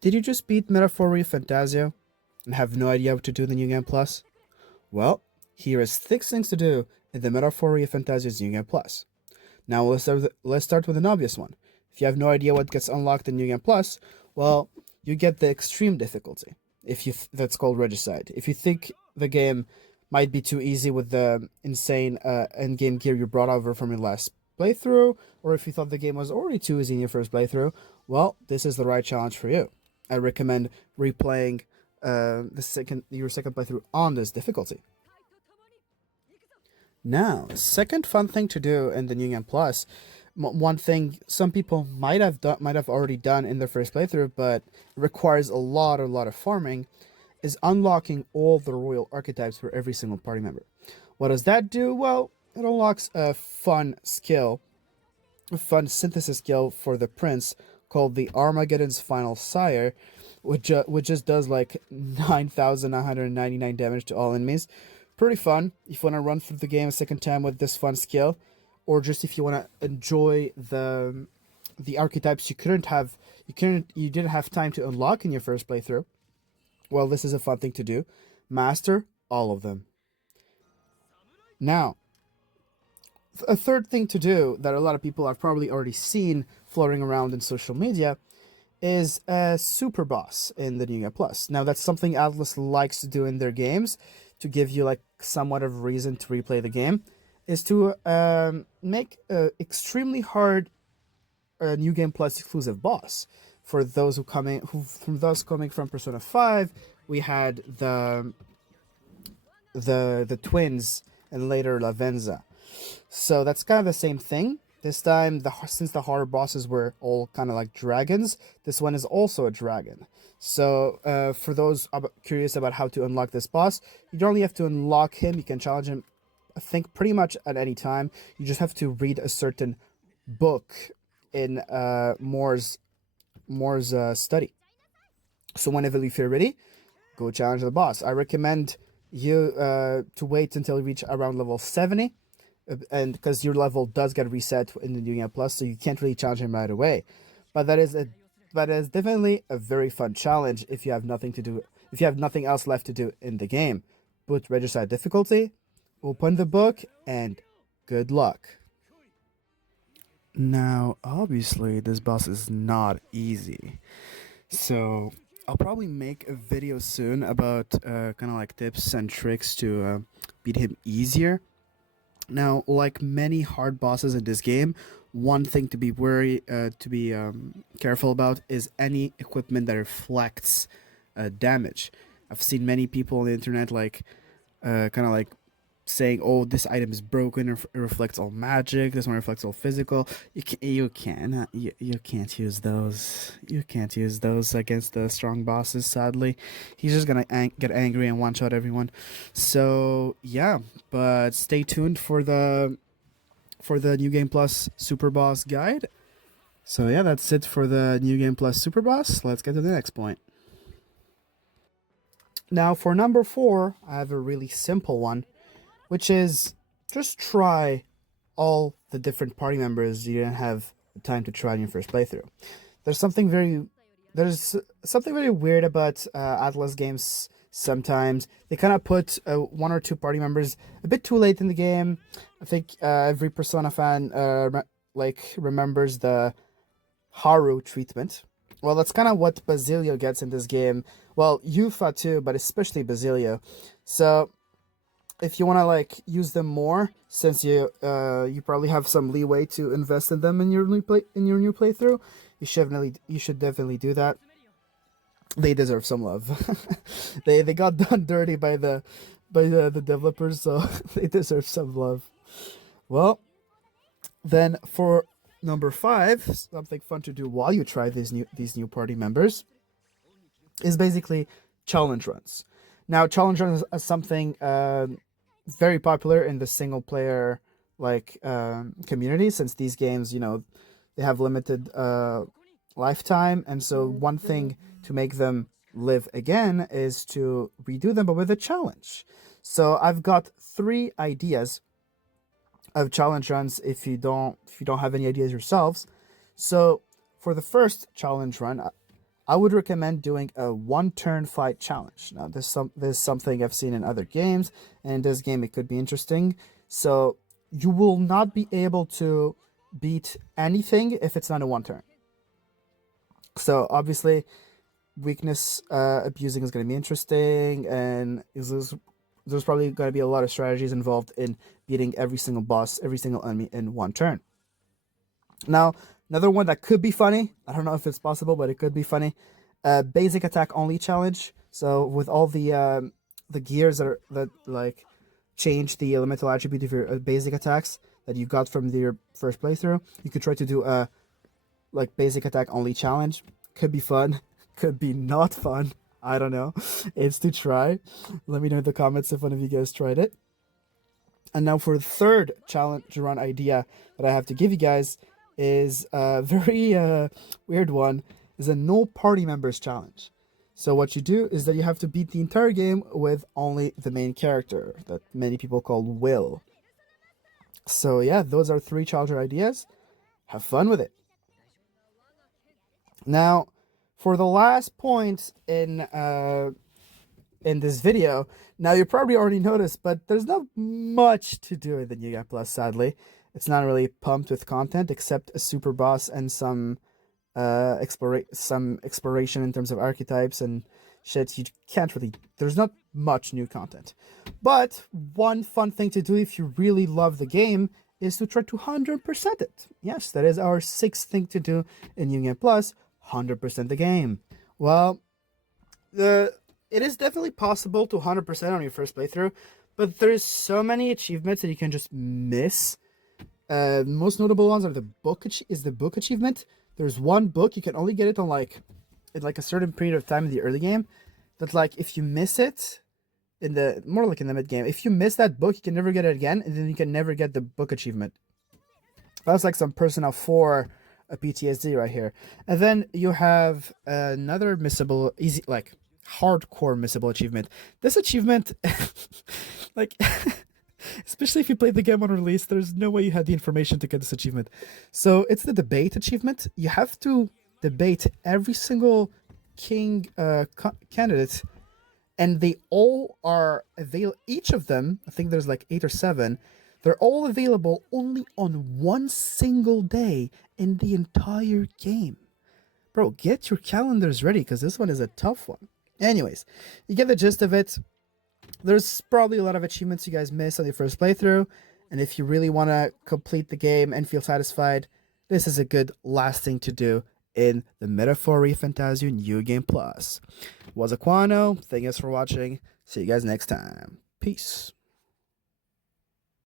Did you just beat Metaphor ReFantazio and have no idea what to do in the New Game Plus? Well, here is 6 things to do in the Metaphor ReFantazio's New Game Plus. Now let's start with an obvious one. If you have no idea what gets unlocked in New Game Plus, well, you get the extreme difficulty. That's called Regicide. If you think the game might be too easy with the insane end-game gear you brought over from your last playthrough, or if you thought the game was already too easy in your first playthrough, well, this is the right challenge for you. I recommend replaying your second playthrough on this difficulty. Now, second fun thing to do in the New Game Plus, one thing some people might have already done in their first playthrough, but requires a lot of farming, is unlocking all the royal archetypes for every single party member. What does that do? Well, it unlocks a fun synthesis skill for the prince called the Armageddon's Final Sire, which just does like 9,999 damage to all enemies. Pretty fun if you want to run through the game a second time with this fun skill, or just if you want to enjoy the archetypes you didn't have time to unlock in your first playthrough. Well, this is a fun thing to do. Master all of them. Now, a third thing to do that a lot of people have probably already seen floating around in social media is a superboss in the New Game Plus. Now, that's something Atlas likes to do in their games to give you like somewhat of a reason to replay the game, is to make an extremely hard New Game Plus exclusive boss. For those coming from Persona 5, we had the twins and later La Venza. So that's kind of the same thing. This time, since the horror bosses were all kind of like dragons, this one is also a dragon. So for those curious about how to unlock this boss, you don't only have to unlock him, you can challenge him, I think, pretty much at any time. You just have to read a certain book in Moore's study. So whenever you feel ready, go challenge the boss. I recommend you to wait until you reach around level 70, and because your level does get reset in the New Game Plus, so you can't really challenge him right away. But that is definitely a very fun challenge if you have nothing else left to do in the game. Put Regicide difficulty, open the book, and good luck. Now, obviously, this boss is not easy. So, I'll probably make a video soon about kind of like tips and tricks to beat him easier. Now, like many hard bosses in this game, one thing to be careful about is any equipment that reflects damage. I've seen many people on the internet kind of like saying, "Oh, this item is broken. It reflects all magic. This one reflects all physical." You can't use those. You can't use those against the strong bosses. Sadly, he's just gonna get angry and one shot everyone. So yeah, but stay tuned for the New Game Plus Super Boss guide. So yeah, that's it for the New Game Plus Super Boss. Let's get to the next point. Now for number 4, I have a really simple one, which is just try all the different party members you didn't have the time to try in your first playthrough. There's something very weird about Atlas games. Sometimes they kind of put 1 or 2 party members a bit too late in the game. I think every Persona fan remembers the Haru treatment. Well, that's kind of what Basilio gets in this game. Well, Yufa too, but especially Basilio. So if you want to use them more, since you probably have some leeway to invest in them in your new playthrough, you should definitely do that. They deserve some love. they got done dirty by the developers, so they deserve some love. Well, then for number 5, something fun to do while you try these new party members is basically challenge runs. Now, challenge runs are something very popular in the single player community, since these games, they have limited lifetime, and so one thing to make them live again is to redo them, but with a challenge. So I've got 3 ideas of challenge runs if you don't have any ideas yourselves. So for the first challenge run, I would recommend doing a one-turn fight challenge. Now, this is something I've seen in other games, and in this game it could be interesting. So you will not be able to beat anything if it's not a one turn. So obviously, weakness abusing is going to be interesting, and there's probably going to be a lot of strategies involved in beating every single boss, every single enemy in one turn. Now, another one that could be funny, I don't know if it's possible, but it could be funny, basic attack only challenge. So with all the gears that like change the elemental attribute of your basic attacks that you got from your first playthrough, you could try to do a like basic attack only challenge. Could be fun, could be not fun. I don't know. It's to try. Let me know in the comments if one of you guys tried it. And now for the third challenge run idea that I have to give you guys is a very weird one. Is a no party members challenge. So what you do is that you have to beat the entire game with only the main character that many people call Will. So yeah, those are 3 challenger ideas. Have fun with it. Now, for the last point in this video, now you probably already noticed, but there's not much to do in the New Game Plus, sadly. It's not really pumped with content except a super boss and some exploration in terms of archetypes and shit. You can't really, there's not much new content. But one fun thing to do if you really love the game is to try to 100% it. Yes, that is our 6th thing to do in New Game Plus, 100% the game. Well, it is definitely possible to 100% on your first playthrough, but there's so many achievements that you can just miss. Most notable ones are the book achievement. There's one book, you can only get it on in a certain period of time in the early game. That if you miss it in the mid game, if you miss that book, you can never get it again, and then you can never get the book achievement. That's like some Persona 4 PTSD right here. And then you have another missable, hardcore missable achievement. This achievement, especially if you played the game on release, there's no way you had the information to get this achievement. So it's the debate achievement. You have to debate every single king candidate, and they all are available. Each of them, I think there's 8 or 7, they're all available only on one single day in the entire game. Bro, get your calendars ready, because this one is a tough one. Anyways, you get the gist of it. There's probably a lot of achievements you guys miss on your first playthrough, and if you really want to complete the game and feel satisfied, this is a good last thing to do in the Metaphor ReFantazio New Game Plus. Was Aquano. Thank you guys for watching. See you guys next time. Peace.